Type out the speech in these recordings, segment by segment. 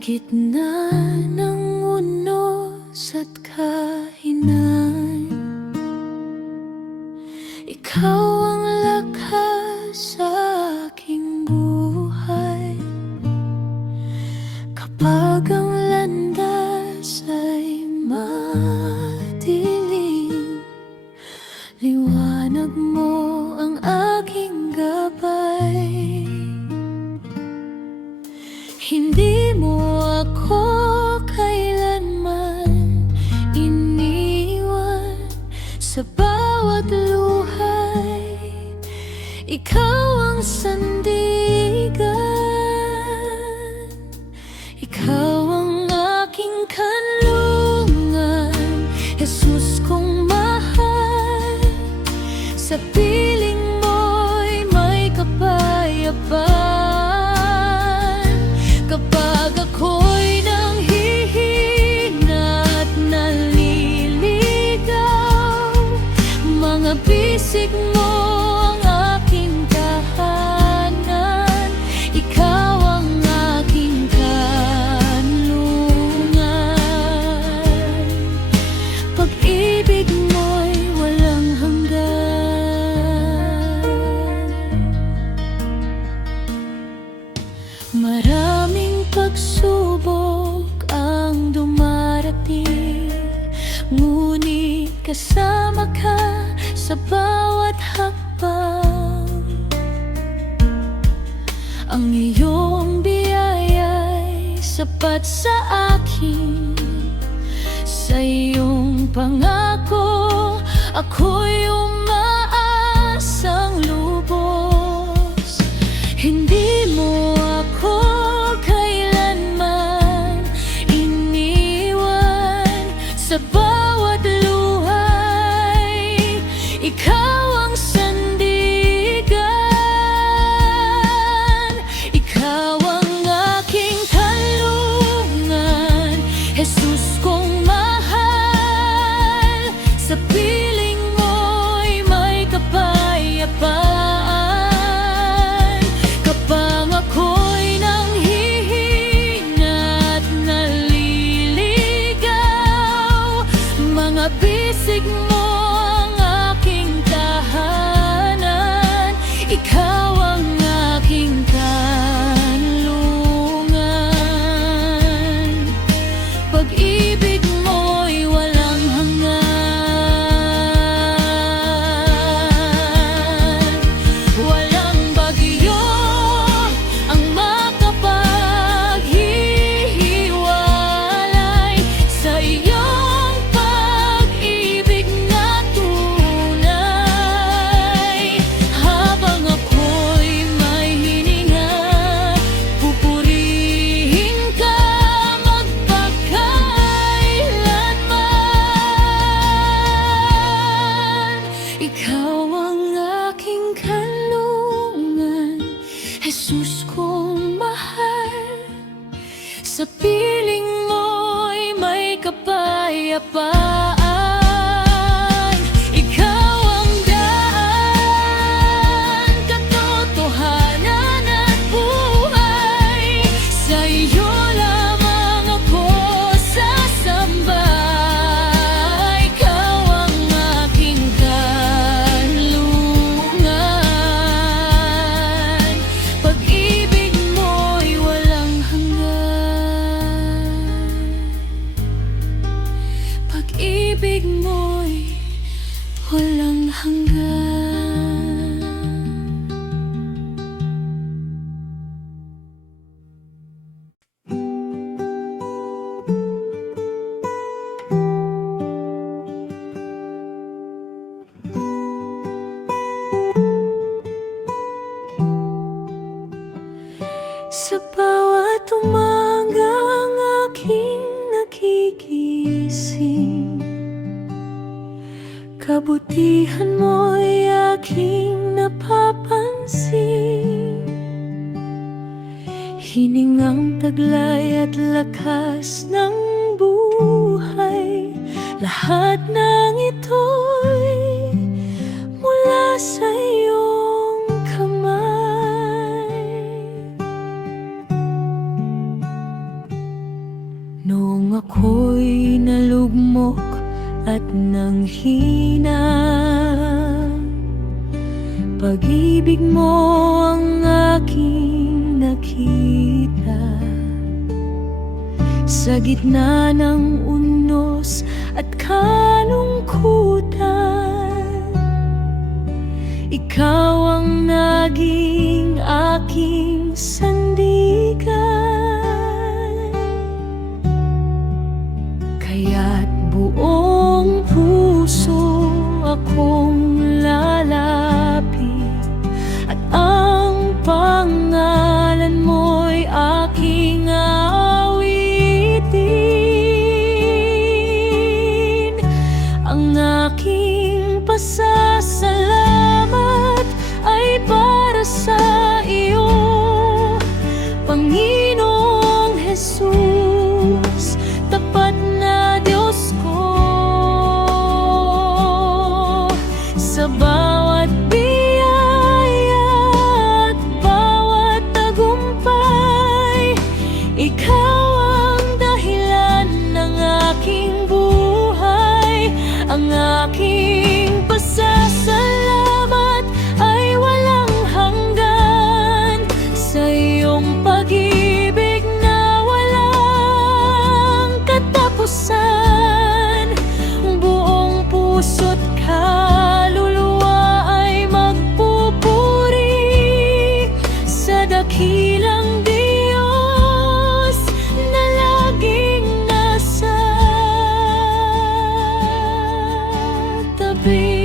gitna ng unos at kahinaan, ikaw ang lakas sa aking buhay. Kapag ang landas ay madilim, liwanag mo ang aking gabay. Hindi mo ako kailanman iniwan sa bawat luhay. Ikaw ang sandigan, ikaw ang aking kanlungan. Jesus kong mahal, sa piling mo'y may kapayapaan. Kapag ako'y nanghihina at naliligaw, mga bisig mo ang aking tahanan. Ikaw ang aking kanlungan. Pag-ibig mo'y walang hanggan. Maraming pagsubok ang dumarating, ngunit kasama ka sa bawat hakbang. Ang iyong biyaya'y sapat sa akin. Sa iyong pangako ako'y umaasang lubos. Hindi mo ako kailanman iniwan sa bawat luhay. Ikaw ang sandigan, ikaw ang aking kanlungan. Jesus kong mahal, sa piling mo'y may kapayapaan. Kapag ako'y nanghihina at naliligaw, mga bisig mo ang aking tahanan. Ikaw ang aking kanlungan. Pag-ibig mo'y walang hanggan. Walang bagyo ang makapaghihiwalay sa iyong pag-ibig na tunay. Habang ako'y may hininga, pupurihin ka magpakailanman. Ikaw ang aking kanlungan, Jesus kong mahal. Sa piling mo'y may kapayapaan. Ikaw ang daan, katotohanan at buhay. Sa iyo lamang ako sasamba. Ikaw ang aking kanlungan. Pag-ibig mo'y walang hanggan. Pag-ibig mo'y walang hanggan. Sa bawat umaga ang aking nagigising, kabutihan mo'y aking napapansin. Hiningang taglay at lakas ng buhay, lahat ng ito'y mula sa iyong kamay. Noong ako'y nalugmok at nanghina, pag-ibig mo ang aking nakita. Sa gitna ng unos at kalungkutan, ikaw ang naging aking sandigan. Kaya't buong puso akong lalapit, at ang pangalan mo'y aking awitin. Ang aking pasasalamat ay para sa iyo, Panginoong Jesus, tapat na Diyos ko. Sa bawat biyaya at bawat tagumpay, ikaw ang dahilan ng aking buhay. Ang aking pasasalamat ay walang hanggan sa iyong pag-ibig na walang katapusan. Buong puso't kaluluwa ay magpupuri sa dakilang Diyos na laging nasa tabi.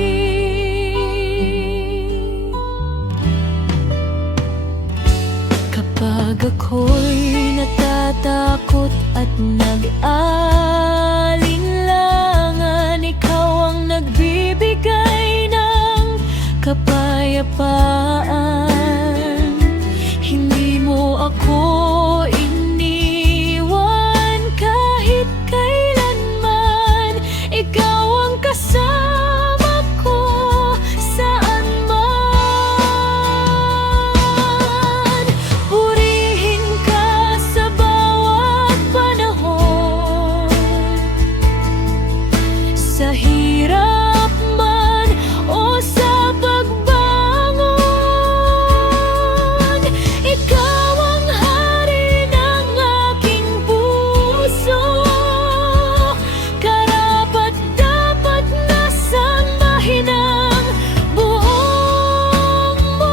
Kapag ako'y natatakot at nag-aalinlangan, ikaw ang nagbibigay ng kapayapaan. Hindi mo ako iniwan kahit kailanman. Ikaw ang kasama ko saan man. Purihin ka sa bawat panahon, sa hirap man o sa pagbangon. Ikaw ang hari ng aking puso, karapat-dapat na sambahin ang buong mundo.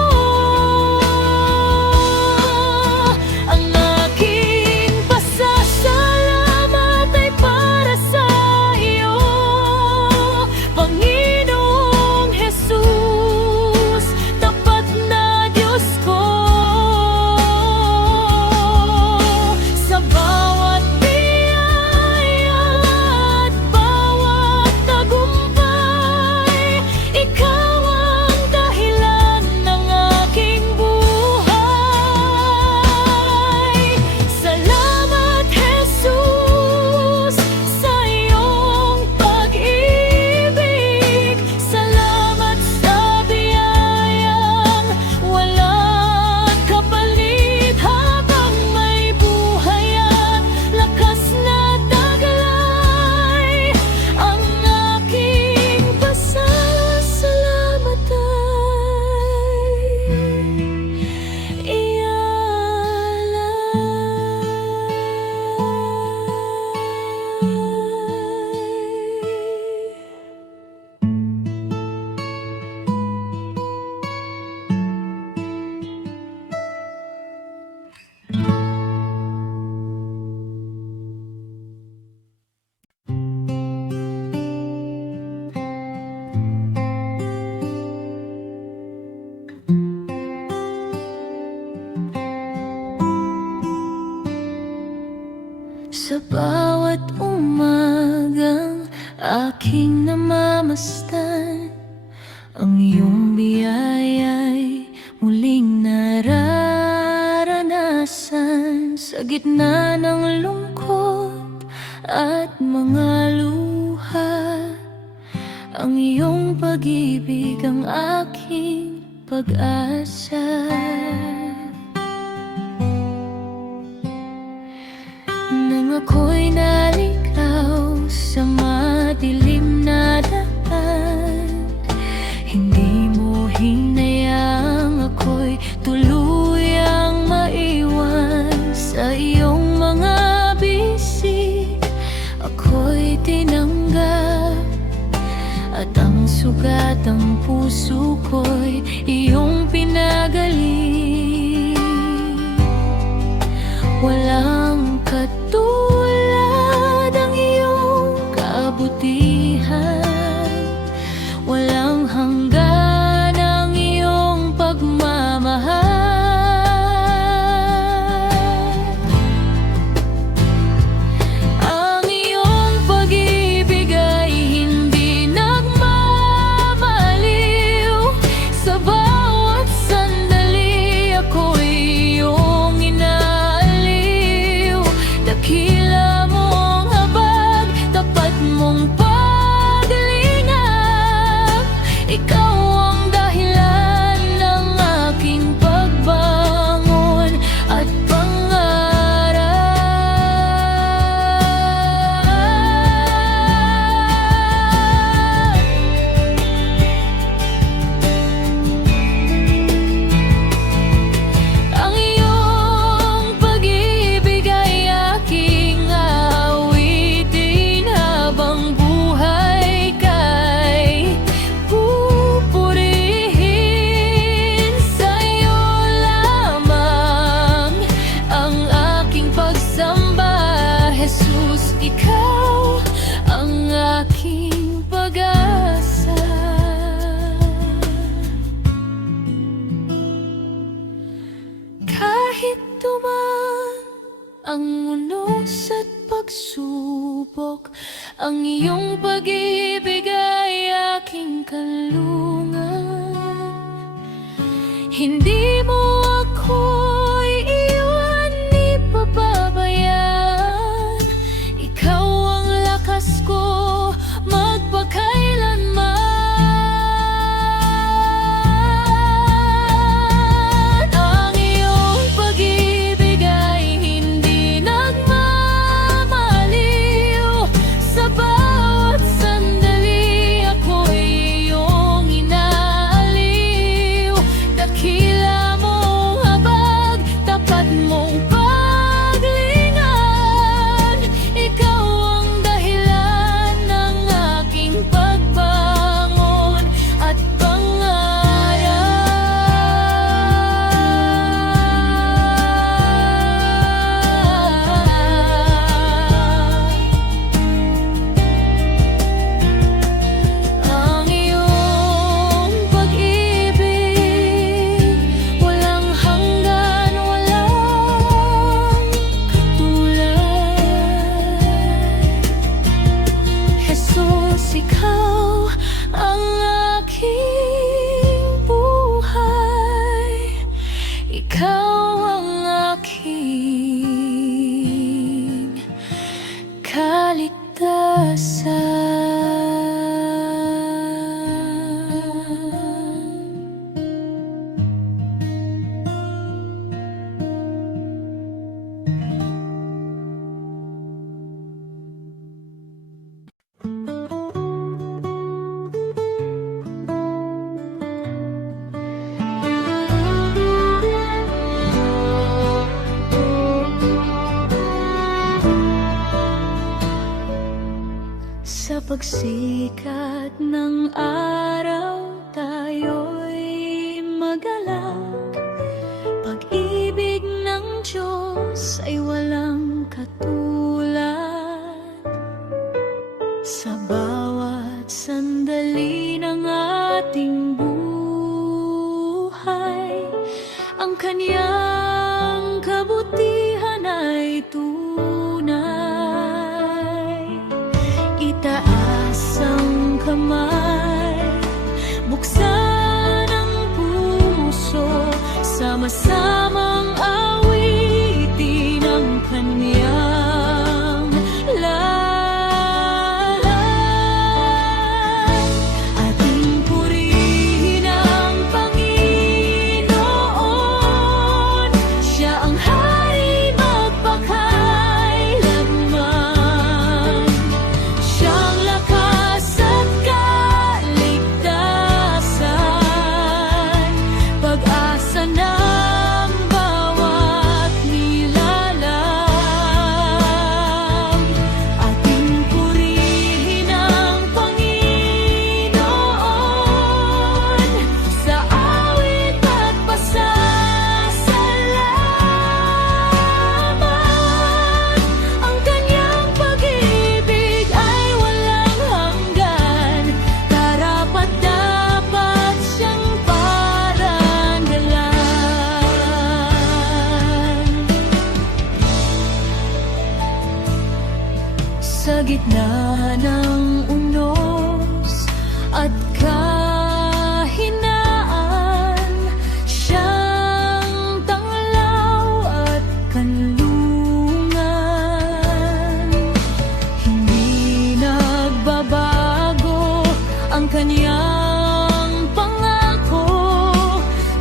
Ang aking pasasalamat ay para sa iyo, Panginoong Jesus, tapat na Diyos ko. Sa bawat biyaya at bawat tagumpay, ikaw ang dahilan ng aking buhay. Salamat, Jesus, sa iyong pag-ibig. Salamat sa biyayang walang kapalit. Habang may buhay at lakas na taglay, ang aking pasasalamat ay ialay. Sa bawat umagang aking namamastan, ang iyong biyaya'y muling nararanasan. Sa gitna ng lungkot at mga luha, ang iyong pag-ibig ang aking pag-asa. Nang ako'y naligaw sa madilim na daan. Hindi mo hinayaang ako'y tuluyang maiwan sa iyong mga bisig. Ako'y tinanggap at ang sugat ng puso ko'y iyong pinagaling. Walang katulad ang iyong kabutihan, walang hanggan ang iyong pagmamahal. Ang iyong pag-ibig ay hindi nagmamaliw. Sa bawat sandali ako'y iyong inaaliw. Dakila mong habag, tapat mong paglingap. Ikaw ang dahilan ng aking pagbangon at pangarap. Ang iyong pag-ibig ay aking awitin habang buhay kay pupurihin. Sa iyo lamang ang aking pagsamba. Jesus, ikaw ang aking pag-asa. Kahit duman ang unos at pagsubok, ang iyong pag-ibig ay aking kalungan. Hindi mo ako'y iwan ni pababayaan. Ikaw ang lakas ko magpakailanman. Ang iyong pag-ibig ay hindi nagmamaliw. Sa bawat sandali ako'y iyong inaaliw. Dakila mong habag, tapat mong paglingan. Ikaw ang dahilan ng aking pagbangon at pangarap. Ang iyong pag-ibig, walang hanggan, walang katulad. Jesus, ikaw ang aking buhay. Ikaw ang aking kaligtasan. Sa pagsikat ng araw tayo'y magalak. Pag-ibig ng Diyos ay walang katulad. Sa bawat sandali ng ating buhay, ang Kanyang kabutihan ay tunay. Itaas ang kamay, buksan ang puso, sama-samang awitin ang Kanyang lalan. Ating purihin ang Panginoon, Siya ang Hari magpakailanman. gitna ng unos at kahinaan, siyang tanglaw at kanlungan. Hindi nagbabago ang kanyang pangako,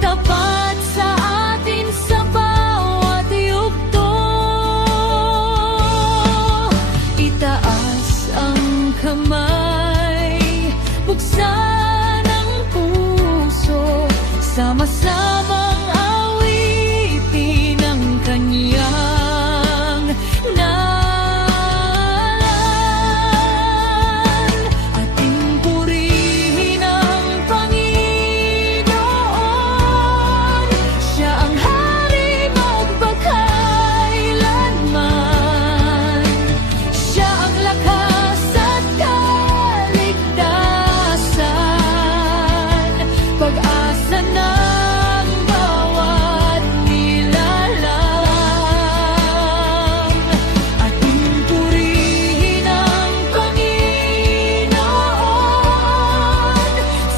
tapat sa atin sa bawat yugto. Itaas ang kamay, buksan ang puso, sama-samang awitin ang kanyang ngalan. Ating purihin ang Panginoon, siya ang hari magpakailanman. Siya ang lakas at kaligtasan, pag-asa ng bawat nilalang. Ating purihin ang Panginoon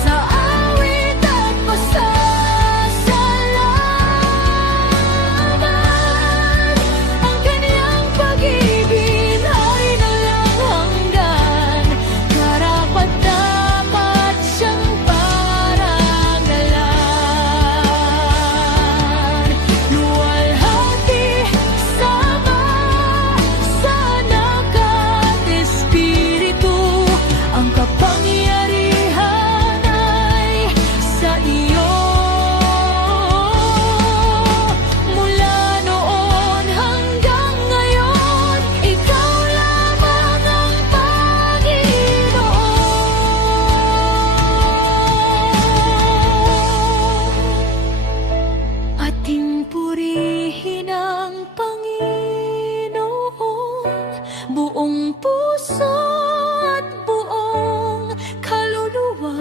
sa awit at pasasalamat. Ang kanyang pag-ibig ay walang hanggan, karapat-dapat siyang parangalan. Luwalhati sama sa anak at Espiritu, ang kapangyarihan ay sa iyo. Mula noon hanggang ngayon, ikaw lamang ang Panginoon. Ating purihin ang Panginoon, buong puso at buong kaluluwa,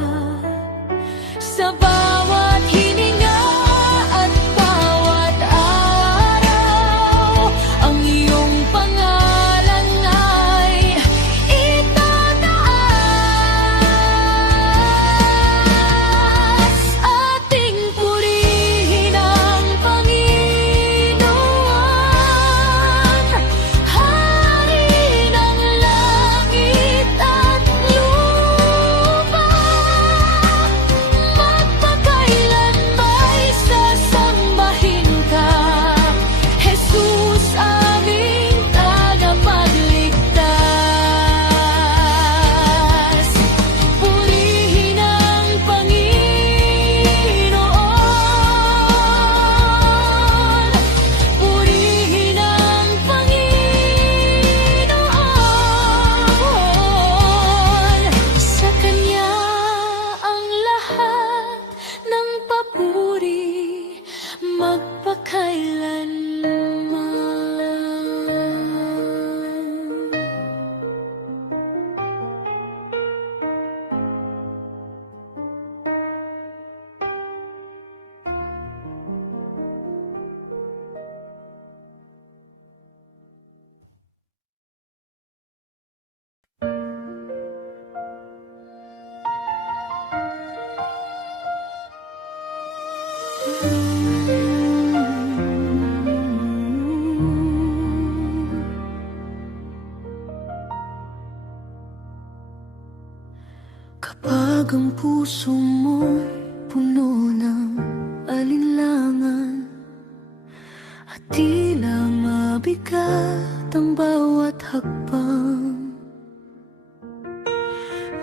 sa bawat hininga at bawat araw. Ang iyong pangalan ay itataas. Ating purihin ang Panginoon, hari ng langit at lupa. Magpakailan may sasambahin ka, Jesus aming tagapagligtas. Purihin ang Panginoon, purihin ang Panginoon. Sa Kanya ang lahat ng papuri, magpakailanman. Kapag ang puso mo'y puno ng alinlangan at tila mabigat ang bawat hakbang,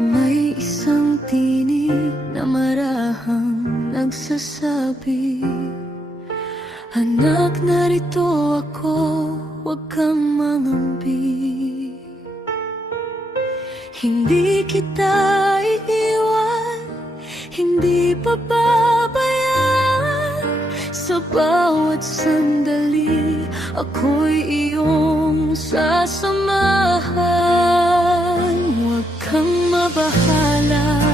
may isang tinig na marahang nagsasabi, anak, narito ako, huwag kang mangambi. Hindi kita iiwan, hindi pababayaan. Sa bawat sandali, ako'y iyong sasamahan. Huwag kang mabahala,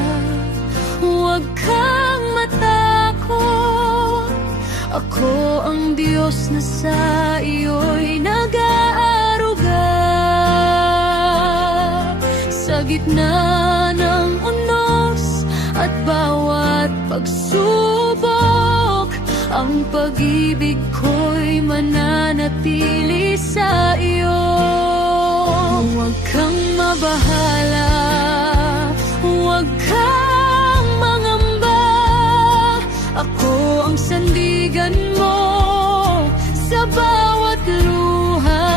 huwag kang matakot. Ako ang Diyos na sa iyo'y nag-aaruga. Sa gitna ng unos at bawat pagsubok, ang pag-ibig ko'y mananatili sa iyo. Huwag kang mabahala, huwag kang mangamba. Ako ang sandigan mo sa bawat luha.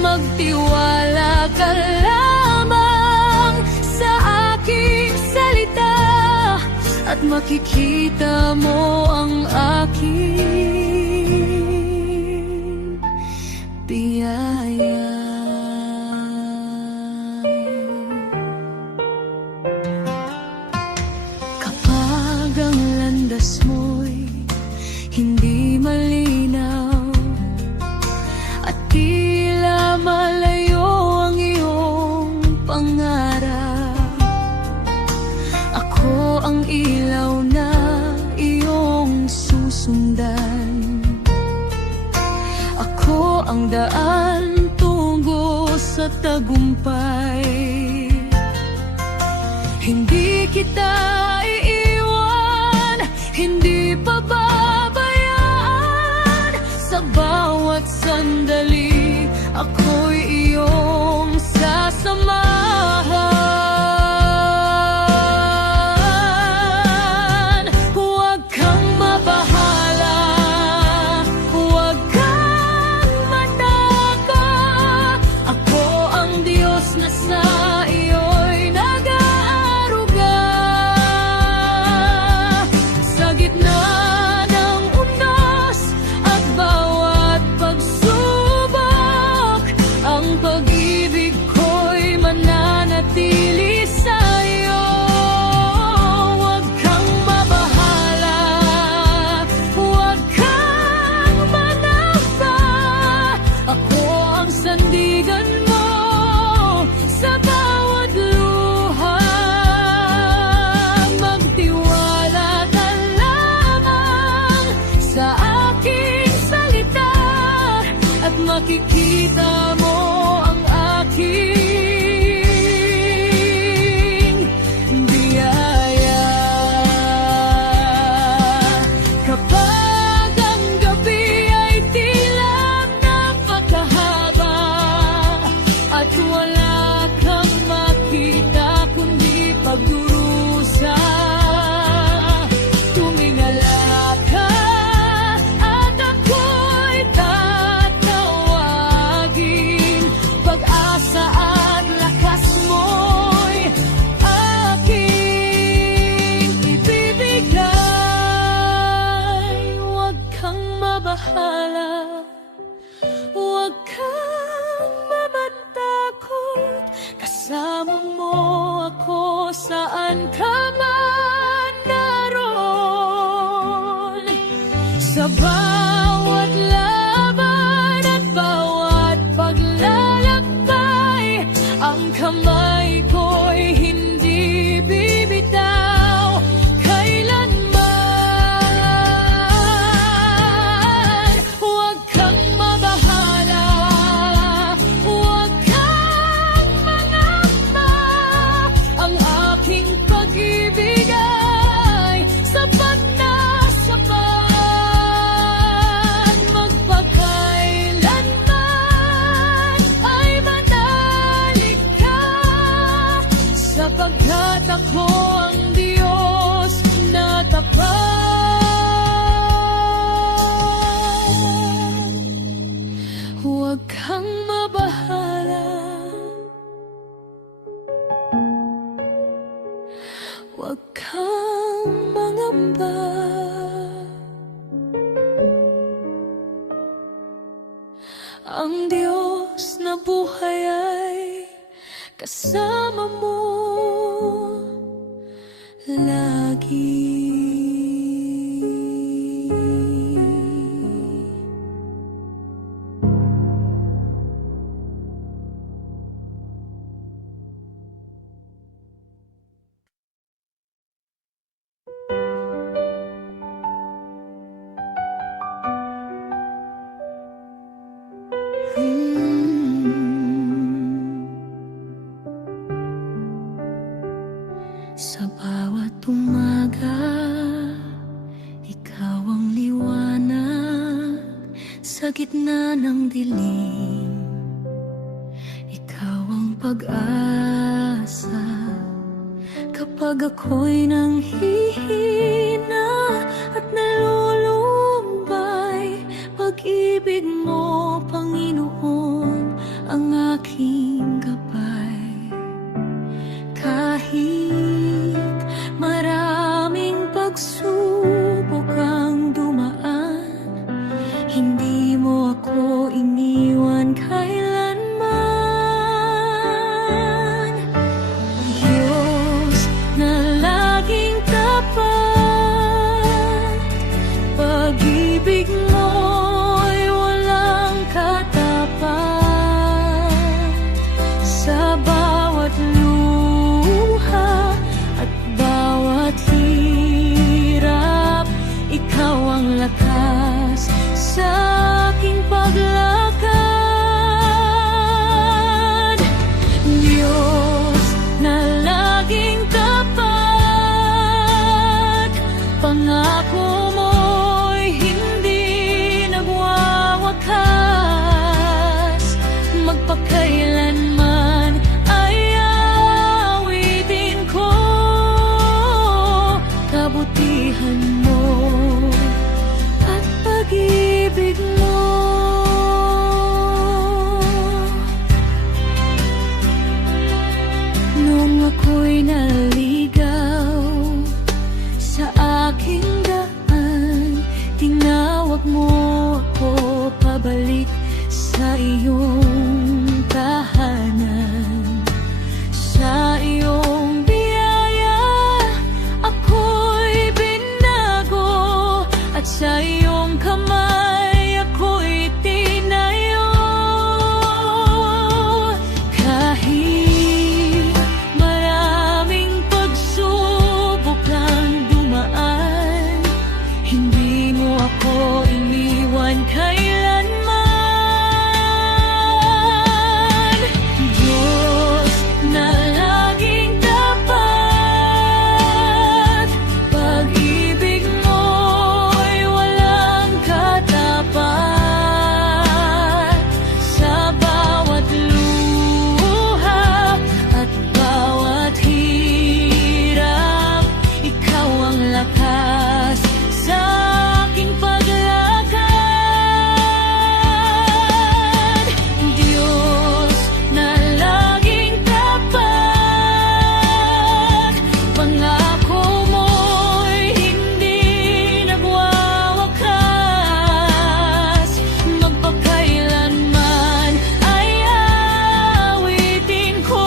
Magtiwala ka lamang sa aking salita at makikita mo ang aking biyaya. Kapag ang landas mo'y hindi malinaw at tila malayo ang iyong pangarap, ako ang ilaw na iyong susundan. Ako ang daan tungo sa tagumpay. Hindi kita iiwan, hindi pababayaan. Sa bawat sandali, ako'y iyong sasamahan. Huwag kang mabahala, huwag kang matakot. Ako ang Diyos na sa iyo'y nag-aaruga. Sa gitna ng unos at bawat pagsubok, ang pag-ibig ko'y mananatili sa iyo. Huwag kang mabahala, huwag kang mangamba. Ako ang sandigan mo sa bawat luha. Magtiwala ka lamang sa aking salita at makikita mo ang aking biyaya. Kapag ang gabi ay tila napakahaba at wala kang makita kundi pagdurusa, tumingala ka at ako'y tatawagin. Pag-asa at lakas mo'y aking ibibigay. Huwag kang mabahala, huwag kang mamatakot. Kasama mo ako saan ka man naroon. Sa bawat laban at bawat paglalakbay, ang kamay ko'y hindi bibitaw kailanman. Huwag kang mabahala, huwag kang mangamba. Ang aking pag-ibig ay sapat na sapat. Magpakailanman ay manalig ka, sapagkat ako ang Diyos na tapat. Huwag kang mabahala, huwag kang mangamba. Ang Diyos na buhay ay kasama mo lagi. Sa bawat umaga, ikaw ang liwanag sa gitna ng dilim. Ikaw ang pag-asa kapag ako'y nanghihina at nalulumbay. Pag-ibig mo, Panginoon, ang aking gabay. Kahit maraming pagsubok ang dumaan, hindi mo ako iniwan kailanman. Diyos na laging tapat, pag-ibig mo'y walang katapat. Sa bawat luha at bawat hirap, ikaw ang lakas sa aking paglakad. Diyos na laging tapat, pangako mo'y hindi nagwawakas. Magpakailanman ay awitin ko kabutihan mo at pag-ibig mo. Nung ako'y naligaw sa aking daan, tinawag mo ako pabalik sa iyong tahanan. Sa iyong biyaya ako'y binago, at sa iyong kamay ako'y tinayo. Kahit maraming pagsubok ang dumaan, hindi mo ako iniwan kailanman. Diyos na laging tapat, pag-ibig mo'y walang katapat. Sa bawat luha at bawat hirap, ikaw ang lakas sa aking paglakad. Diyos na laging tapat, pangako mo'y hindi nagwawakas. Magpakailanman ay awitin ko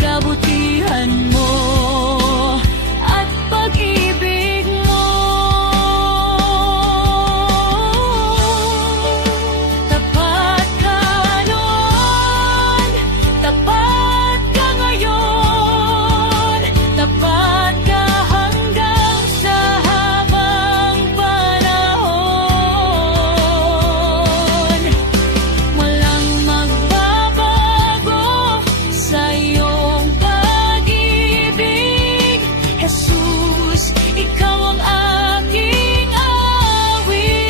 kabutihan mo at pag-ibig mo. Tapat ka noon, tapat ka ngayon, tapat ka hanggang sa habang panahon. Walang magbabago sa iyong pag-ibig, Jesus, ikaw ang aking awit.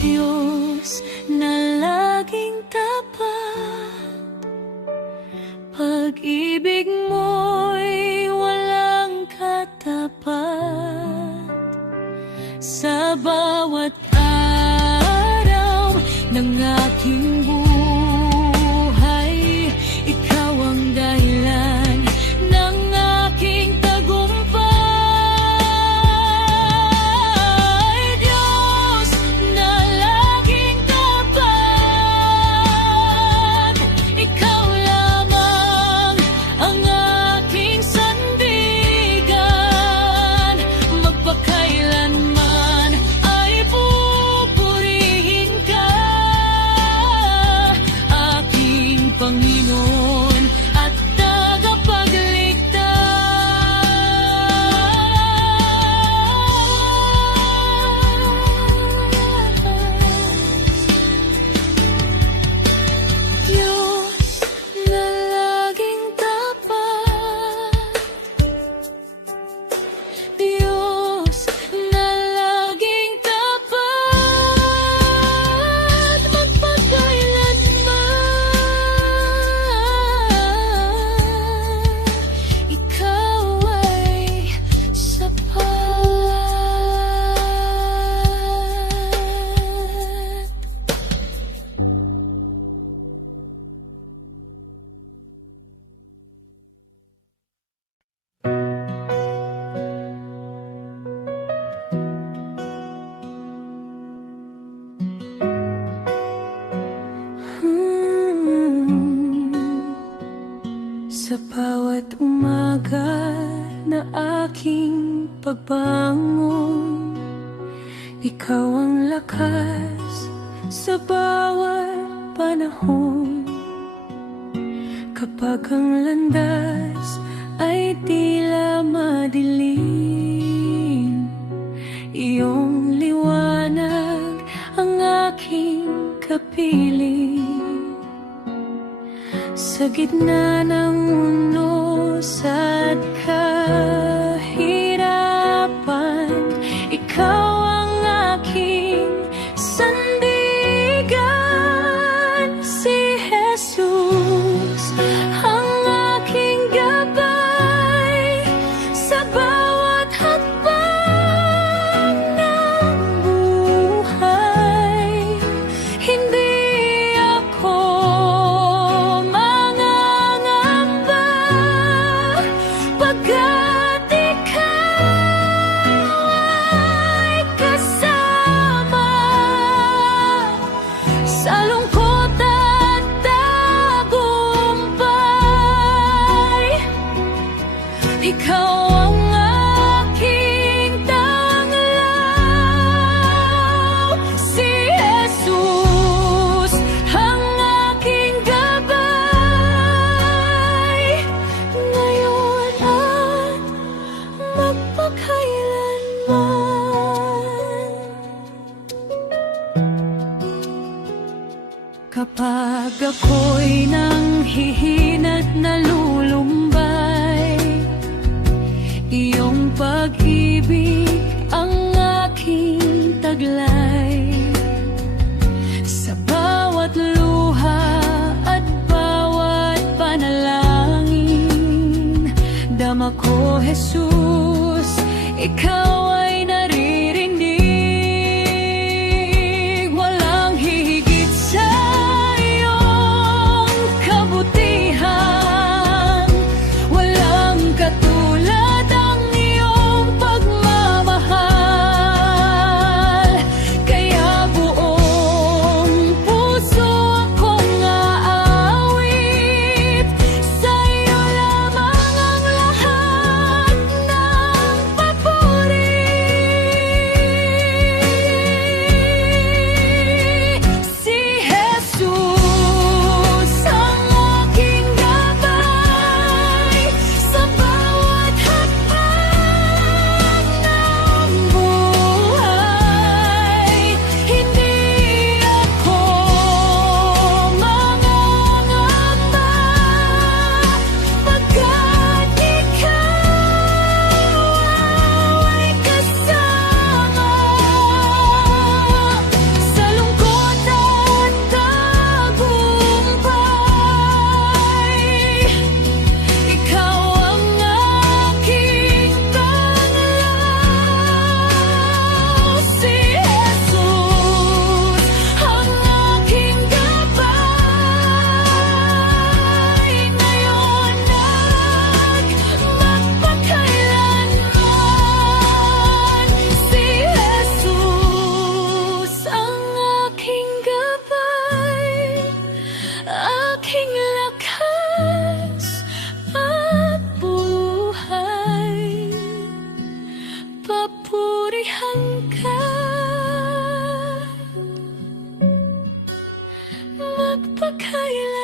Diyos na laging tapat, pag-ibig mo'y walang katapat. Sa bawat araw ng aking buhay, ikaw ang dahilan ng aking tagumpay. Diyos na laging tapat, ikaw lamang ang aking sandigan. Magpakailanman ay pupurihin ka. pagbangon. Ikaw ang lakas sa bawat panahon. Kapag ang landas ay tila madilim, iyong liwanag ang aking kapiling. Sa gitna ng unos at kahirapan, ikaw ang aking sandigan. Si Jesus ang aking gabay sa bawat hakbang ng buhay. Hindi ako mangangamba, pagkat ikaw ay kasama sa lungkot at tagumpay. Ikaw ang aking tanglaw. Si Jesus ang aking gabay, ngayon at magpakailanman. Kapag ako'y nanghihina't nalulumbay, iyong pag-ibig ang aking taglay. Sa bawat luha at bawat panalangin, dama ko, Jesus, ikaw ay naririnig. Walang hihigit sa iyong kabutihan, walang katulad ang iyong pagmamahal. Kaya buong puso akong aawit, sa iyo lamang ang lahat ng papuri. Si Jesus ang aking gabay sa bawat hakbang ng buhay. Hindi ako mangangamba, pagkat ikaw ay kasama sa lungkot at tagumpay. Ikaw ang aking tanglaw. Si Jesus ang aking gabay, ngayon at magpakailanman. Si Jesus ang aking gabay, aking lakas at buhay. Papurihan ka, magpakailanman.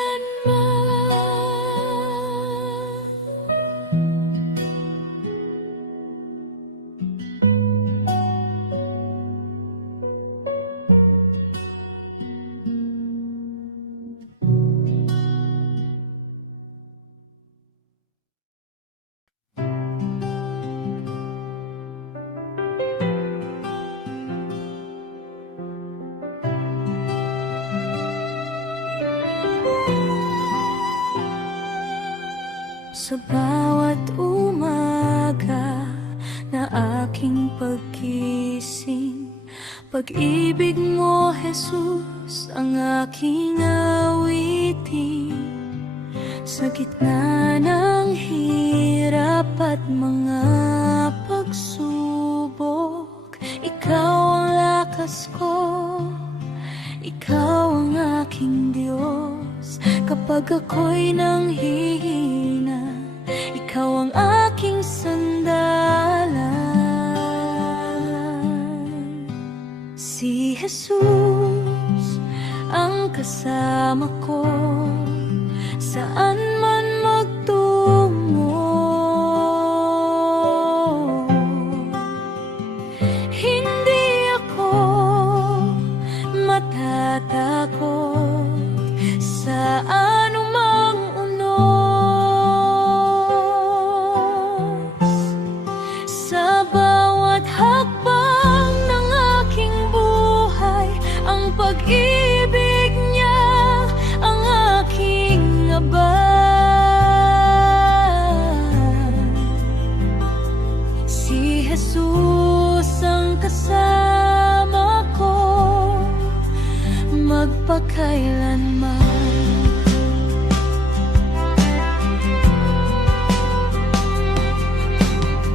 Sa bawat umaga na aking pagkising, pag-ibig mo, Jesus, ang aking awitin. Sa gitna ng hirap at mga pagsubok, ikaw ang lakas ko, ikaw ang aking Diyos. Kapag ako'y nanghihina, ikaw ang aking sandalan. Si Jesus ang kasama ko, saan man magtungo. Hindi ako matatakot sa anumang unos. Sa bawat hakbang ng aking buhay, ang pag-ibig niya ang aking gabay. Si Jesus ang kasama ko, magpakailanman.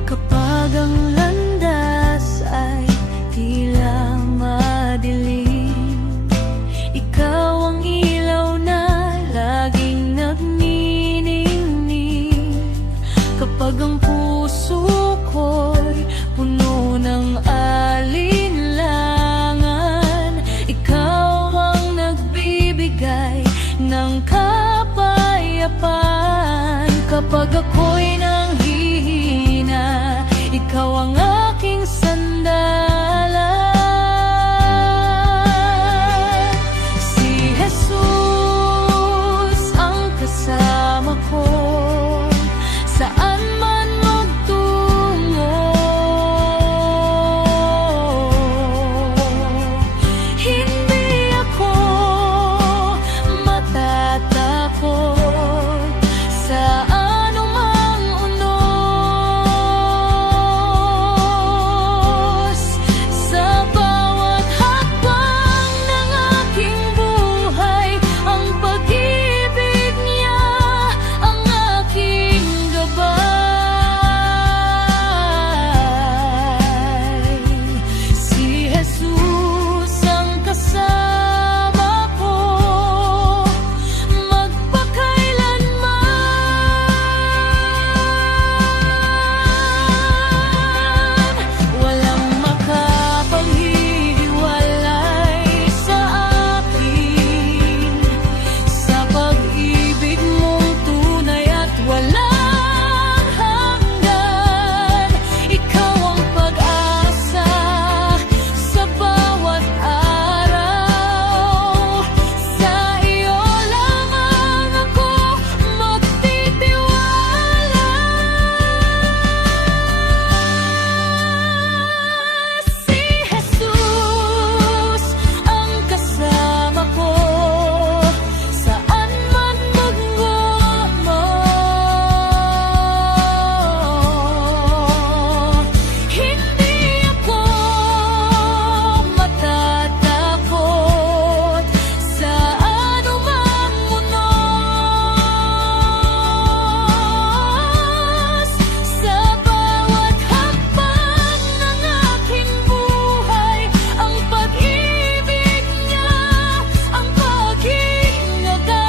Kapag ang landas ay tila madilim, ikaw ang ilaw na laging nagniningning. Kapag ang puso ko'y puno ng alinlangan, ikaw ang nagbibigay ng kapayapaan. Kapag ako'y nanghihina, ikaw ang aking sandalan. Si Jesus ang kasama ko, saan man magtungo. Hindi ako matatakot sa anumang unos. Sa bawat hakbang ng aking buhay, ang pag-ibig niya ang aking gabay. Si Jesus ang kasama ko, magpakailanman. Walang makapaghihiwalay sa akin, sa pag-ibig mong tunay at walang hanggan. Ikaw ang pag-asa sa bawat araw. Sa iyo lamang ako magtitiwala. Si Jesus ang kasama ko, saan man magmamo. Hindi ako matatakot sa anumang unos. Sa bawat hakbang ng aking buhay, ang pag-ibig niya ang aking gabay.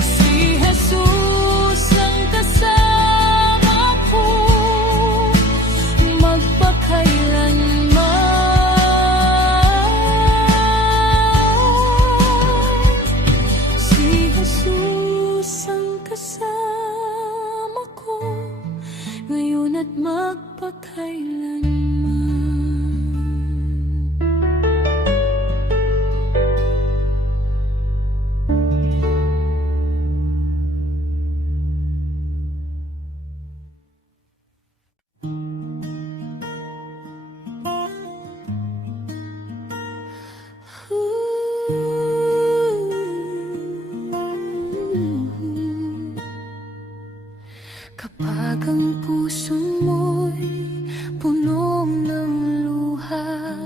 Si Jesus ang kasama ko, magpakailanman. Si Jesus ang kasama ko, ngayon at magpakailanman. Kapag ang puso mo'y punong ng luha,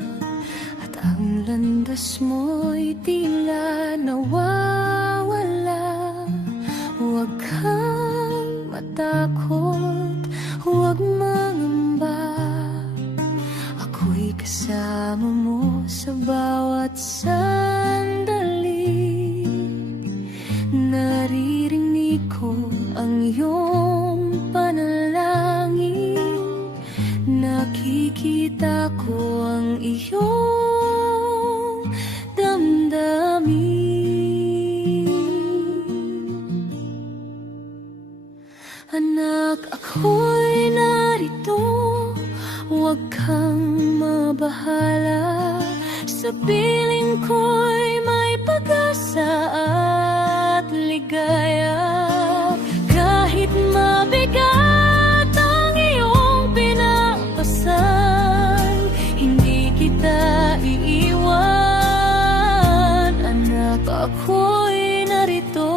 at ang landas mo'y tila nawawala, huwag kang matakot, huwag mangamba. Ako'y kasama mo sa bawat sandali. Naririnig ko ang iyong panalangin, Nakikita ko ang iyong damdamin. Anak, ako'y narito, huwag kang mabahala. Sa piling ko'y may pag-asa at ligaya. Kahit mabigat ang iyong pinapasan, hindi kita iiwan. Anak, ako'y narito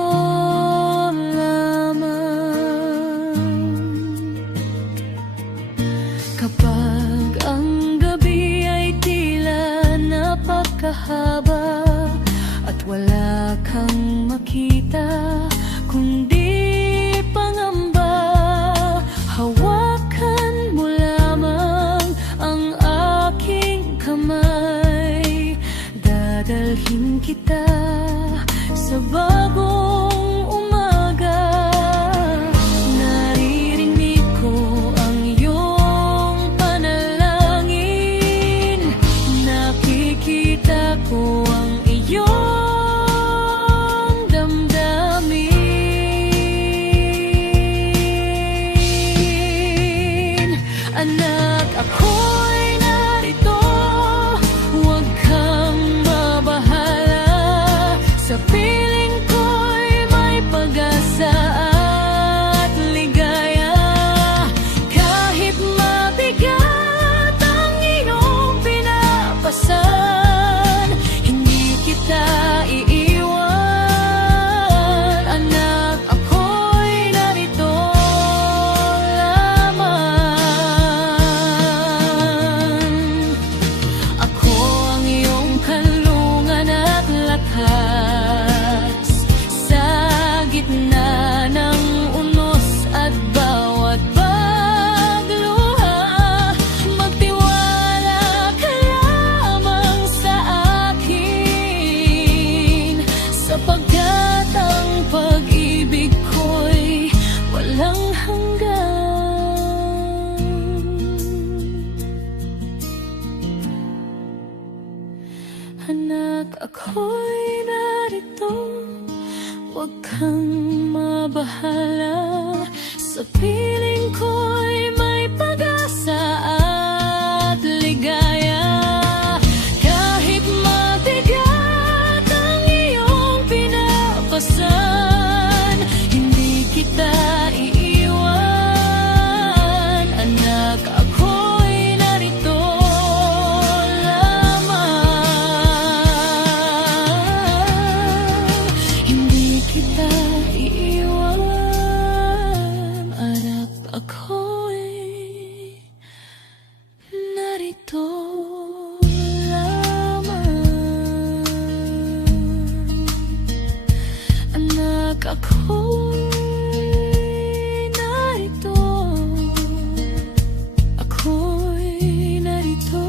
lamang. Kapag ang gabi ay tila napakahaba at wala kang makita kundi pangamba, hawakan mo lamang ang aking kamay. Dadalhin kita sa bagong umaga. Naririnig ko ang iyong panalangin. Nakikita ko ang iyong damdamin. Anak, ako'y narito, huwag kang mabahala. Sa piling ko'y may pag-asa at ligaya. Kahit mabigat ang iyong pinapasan, hindi kita iiwan. Anak, ako'y narito lamang. Ako ang iyong kanlungan at lakas. Sa gitna ng unos at bawat pagluha, magtiwala ka lamang sa akin, sapagkat ang pag-ibig ko'y walang hanggan. Anak, ako'y narito, huwag kang mabahala. Sa piling ko'y may pag-asa at ligaya. Kahit mabigat ang iyong pinapasan, hindi kita iiwan. Anak, ako'y narito lamang. Hindi kita iiwan. Anak, ako'y narito lamang. Anak, ako'y narito. Ako'y narito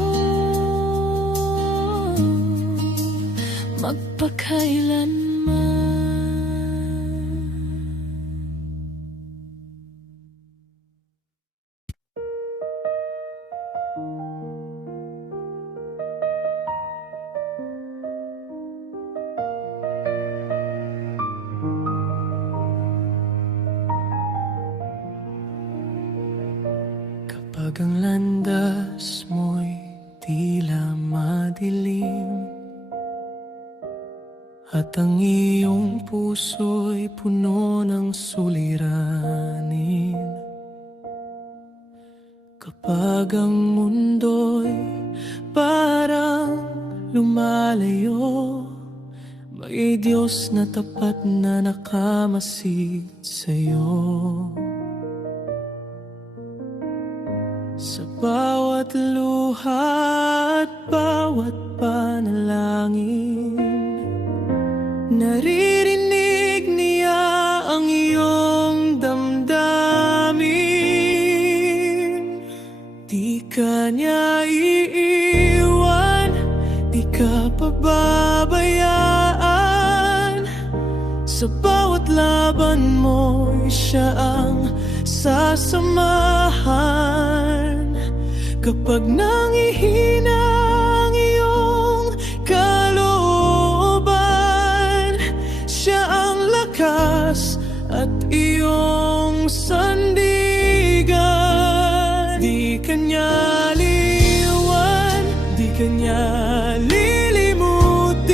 magpakailanman. Kapag ang landas mo'y tila madilim at ang iyong puso'y puno ng suliranin, kapag ang mundo'y parang lumalayo, may Diyos na tapat na nakamasid sa'yo. Sa bawat luha at bawat panalangin, naririnig niya ang iyong damdamin. Di ka niya iiwan, di ka pababayaan. Sa bawat laban mo, siya ang sasamahan. Kapag nangihina ang iyong kalooban, siya ang lakas at iyong sandigan. Di kanya liwan, di kanya lilimutin.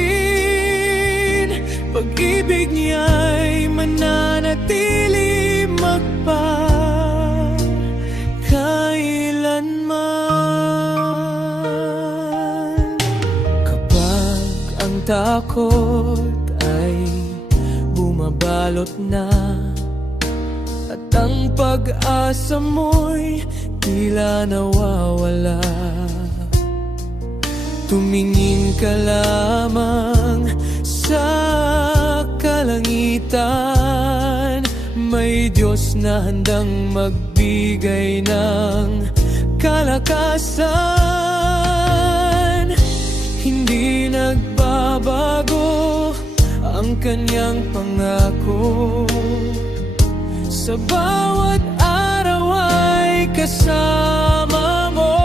Pag-ibig niya'y mananatili magpakailanman. Kapag ang takot ay bumabalot na at ang pag-asa mo'y tila nawawala, tumingin ka lamang sa kalangitan. May Diyos na handang magbigay ng kalakasan. Hindi nagbabago ang kanyang pangako, sa bawat araw ay kasama mo.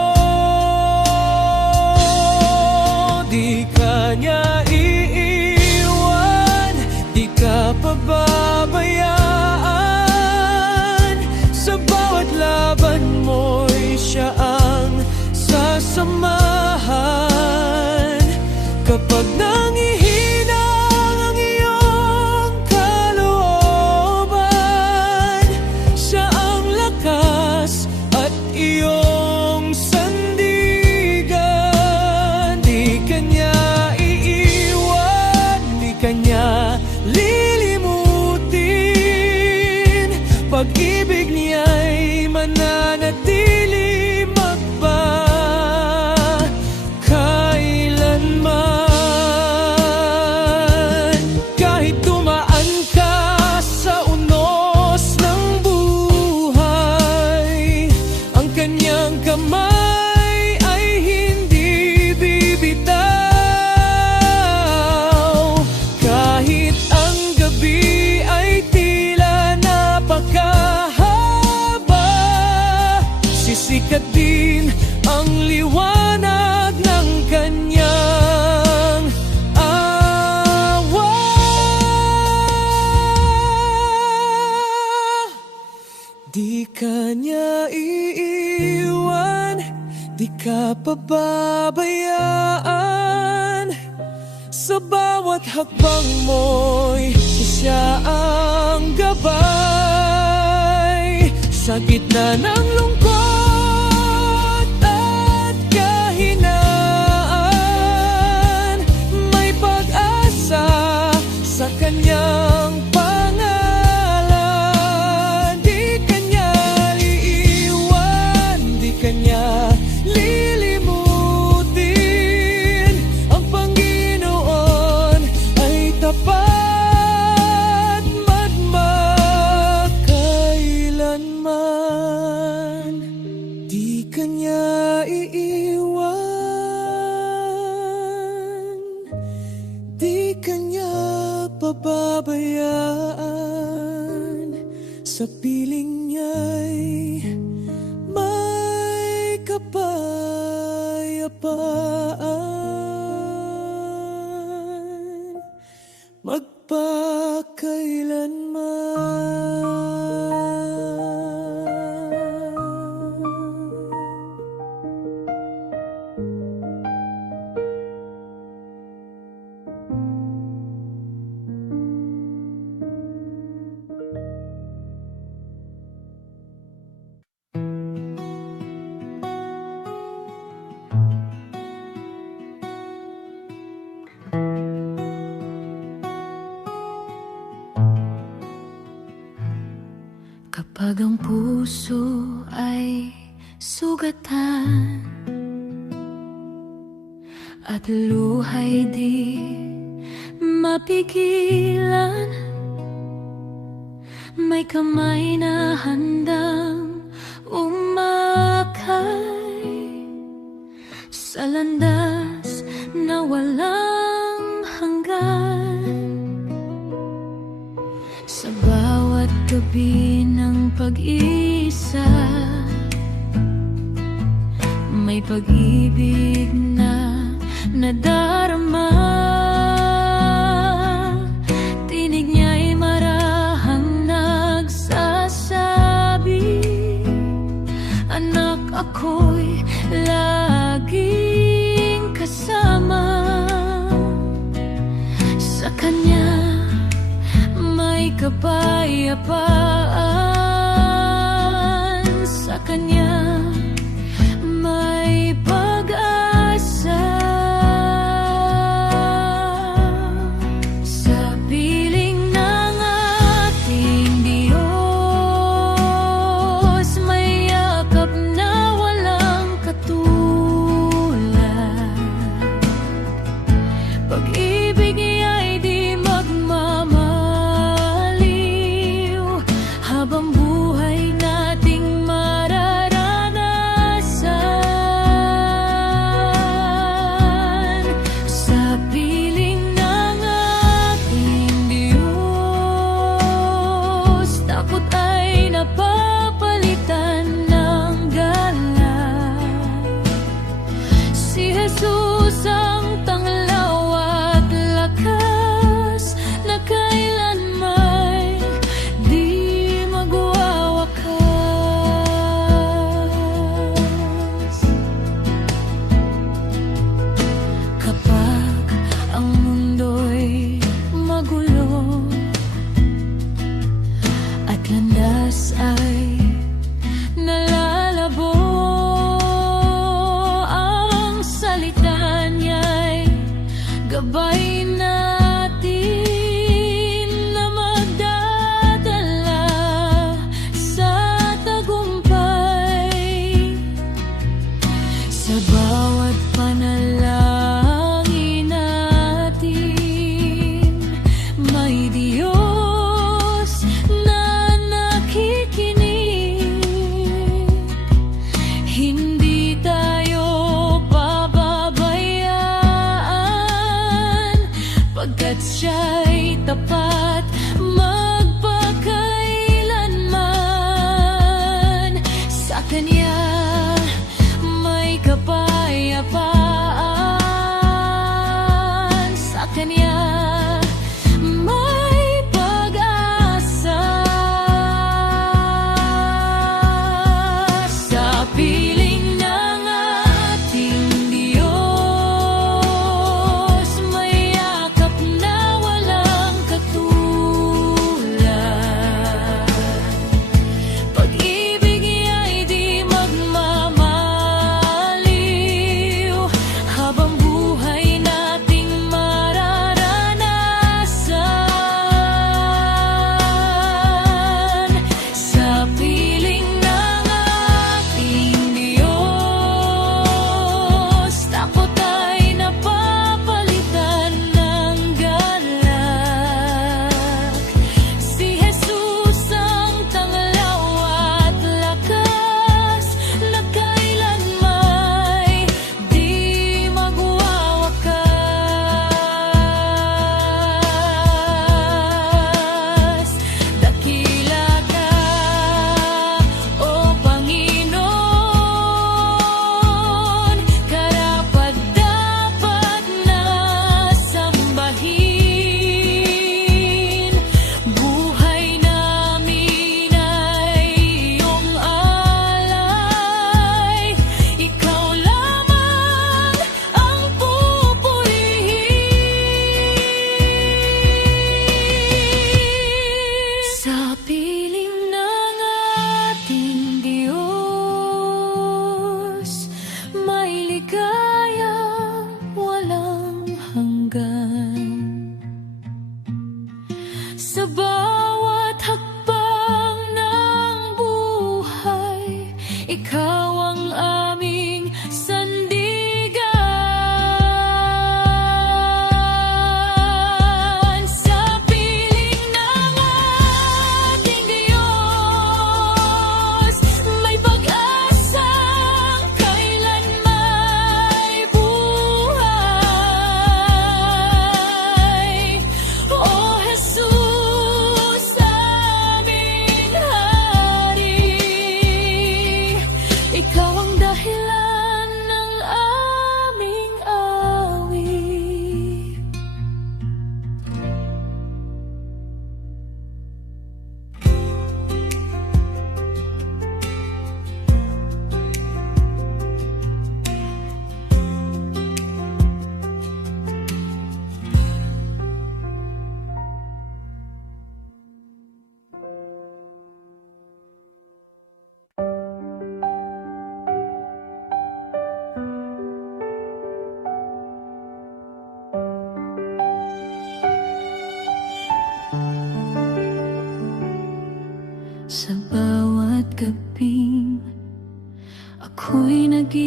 Di ka niya iiwan, di ka pababayaan. Sa bawat laban mo'y siya ang sasamahan. Kapag nangihina ang iyong kalooban, siya ang lakas at iyong sandigan. Di kanya iiwan, di kanya lilimutin. Pag-ibig niya'y mananatili magpakailanman. Kahit dumaan ka sa unos ng buhay, ang kanyang kamay ay hindi bibitaw. Kahit ang gabi ay tila napakahaba, sisikat din ang liwanag ng kanyang awa. Di ka niya iiwan, di ka pababayaan. Sa bawat hakbang mo'y siya ang gabay. Sa gitna ng lungkot at kahinaan, may pag-asa sa kanyang pangalan. Di kanya iiwan, di kanya lilimutin. Ang Panginoon ay tapat magmakailanman. Di kanya iiwan, di kanya pababayaan. Sa piling niya'y may kapayapaan magpakailanman. Kapag ang puso ay sugatan at luhay di mapigilan, may kamay na handang umakay sa landas na walang hanggan. Sa bawat gabi ng pag-isa, may pag-ibig na nadarama. Tinig niya'y marahang nagsasabi, anak, ako'y laging kasama. Sa kanya may kapayapaan, sa kanya may pag-asa. Sa piling ng ating Diyos, may yakap na walang katulad. Pag-ibig niya'y di magmamaliw, habang buhay nating mararanasan. Sa piling ng ating Diyos, takot ay napapalitan ng galak. Si Jesus ang tanglaw at lakas na kailanman di magwawakas. Kapag ang mundo'y magulo at landas ay nalalabo, ang salita niya'y gabay natin na magdadala sa tagumpay. Sa bawat panalangin natin, may Diyos na nakikinig. Hindi tayo pababayaan, pagkat siya'y tapat magpakailanman. Sa kanya may kapayapaan, sa kanya may pag-asa. Sa piling ng ating Diyos, may yakap na walang katulad.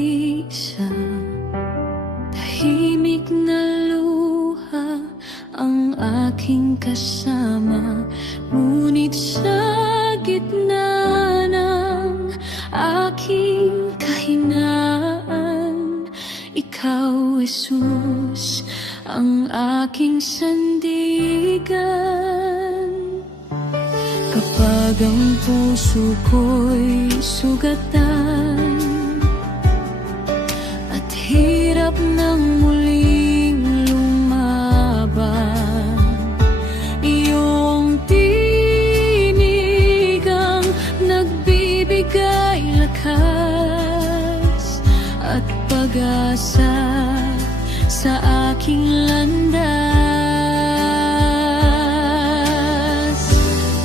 mag-isa. Tahimik na luha ang aking kasama, ngunit sa gitna ng aking kahinaan, ikaw, Jesus, ang aking sandigan. Kapag ang puso ko'y sugatan at hirap ng muling lumaban, iyong tinig ang nagbibigay lakas at pag-asa sa aking landas.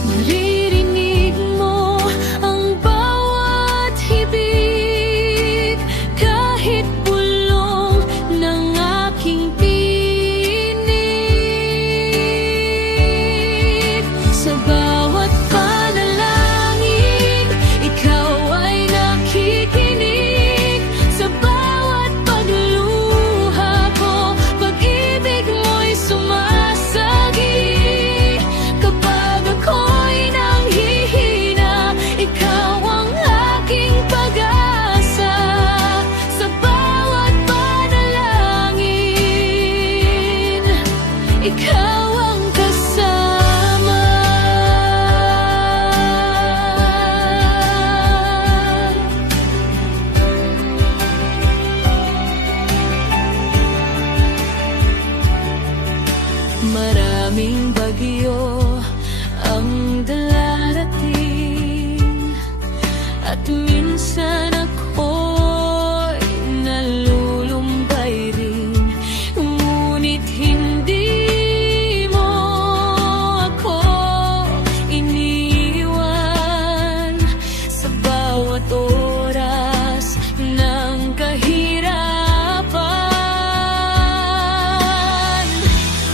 Maririnig mo ang bawat hibig, kahit bulong ng aking tinig. Sa bawat panalangin, ikaw ay nakikinig. Sa bawat pagluha ko, pag-ibig mo'y sumasagi. Kapag ako'y nanghihina, ikaw ang aking pag-asa. Sa bawat panalangin, ikaw ang kasama. Maraming bagyo ang dalarating, at minsan ako'y nalulumbay rin. Ngunit hindi mo ako iniwan. Sa bawat oras ng kahirapan,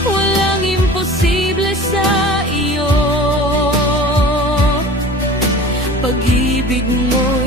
walang imposible sa iyo. Pag-ibig mo